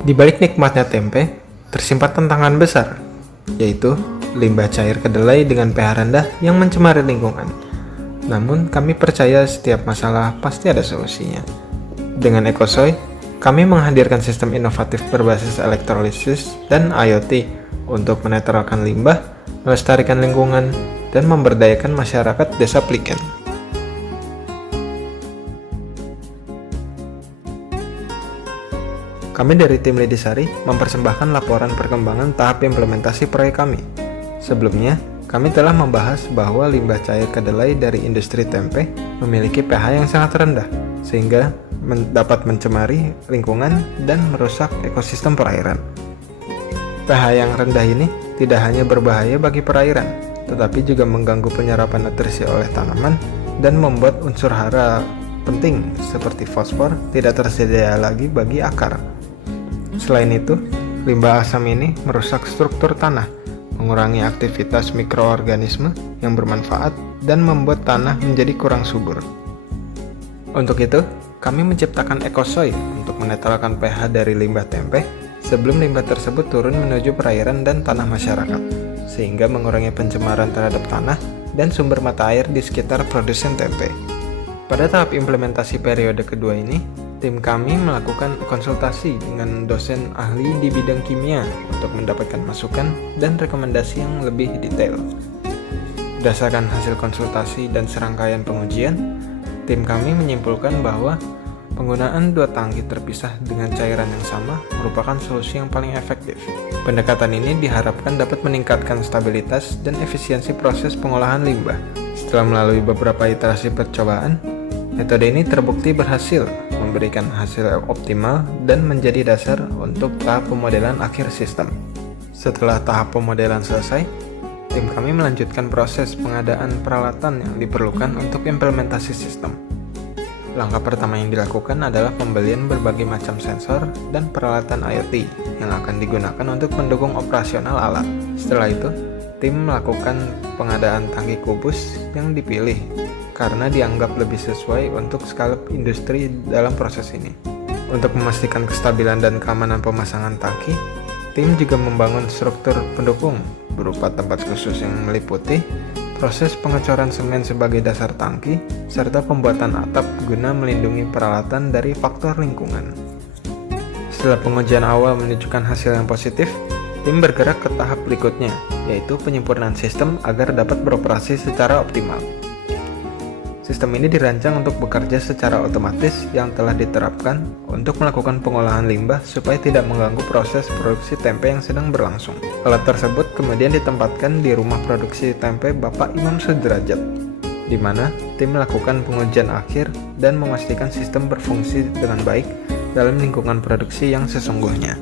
Di balik nikmatnya tempe, tersimpan tantangan besar, yaitu limbah cair kedelai dengan pH rendah yang mencemari lingkungan. Namun, kami percaya setiap masalah pasti ada solusinya. Dengan EcoSoy, kami menghadirkan sistem inovatif berbasis elektrolisis dan IoT untuk menetralkan limbah, melestarikan lingkungan, dan memberdayakan masyarakat desa Pliken. Kami dari tim Lidisari mempersembahkan laporan perkembangan tahap implementasi proyek kami. Sebelumnya, kami telah membahas bahwa limbah cair kedelai dari industri tempe memiliki pH yang sangat rendah, sehingga dapat mencemari lingkungan dan merusak ekosistem perairan. pH yang rendah ini tidak hanya berbahaya bagi perairan, tetapi juga mengganggu penyerapan nutrisi oleh tanaman dan membuat unsur hara penting seperti fosfor tidak tersedia lagi bagi akar. Selain itu, limbah asam ini merusak struktur tanah, mengurangi aktivitas mikroorganisme yang bermanfaat, dan membuat tanah menjadi kurang subur. Untuk itu, kami menciptakan EcoSoy untuk menetralkan pH dari limbah tempe sebelum limbah tersebut turun menuju perairan dan tanah masyarakat, sehingga mengurangi pencemaran terhadap tanah dan sumber mata air di sekitar produsen tempe. Pada tahap implementasi periode kedua ini, tim kami melakukan konsultasi dengan dosen ahli di bidang kimia untuk mendapatkan masukan dan rekomendasi yang lebih detail. Berdasarkan hasil konsultasi dan serangkaian pengujian, tim kami menyimpulkan bahwa penggunaan 2 tangki terpisah dengan cairan yang sama merupakan solusi yang paling efektif. Pendekatan ini diharapkan dapat meningkatkan stabilitas dan efisiensi proses pengolahan limbah. Setelah melalui beberapa iterasi percobaan, metode ini terbukti berhasil memberikan hasil optimal dan menjadi dasar untuk tahap pemodelan akhir sistem. Setelah tahap pemodelan selesai, tim kami melanjutkan proses pengadaan peralatan yang diperlukan untuk implementasi sistem. Langkah pertama yang dilakukan adalah pembelian berbagai macam sensor dan peralatan IoT yang akan digunakan untuk mendukung operasional alat. Setelah itu, tim melakukan pengadaan tangki kubus yang dipilih karena dianggap lebih sesuai untuk skala industri dalam proses ini. Untuk memastikan kestabilan dan keamanan pemasangan tangki, tim juga membangun struktur pendukung berupa tempat khusus yang meliputi proses pengecoran semen sebagai dasar tangki, serta pembuatan atap guna melindungi peralatan dari faktor lingkungan. Setelah pengujian awal menunjukkan hasil yang positif, tim bergerak ke tahap berikutnya, yaitu penyempurnaan sistem agar dapat beroperasi secara optimal. Sistem ini dirancang untuk bekerja secara otomatis yang telah diterapkan untuk melakukan pengolahan limbah supaya tidak mengganggu proses produksi tempe yang sedang berlangsung. Alat tersebut kemudian ditempatkan di rumah produksi tempe Bapak Imam Sudrajat, di mana tim melakukan pengujian akhir dan memastikan sistem berfungsi dengan baik dalam lingkungan produksi yang sesungguhnya.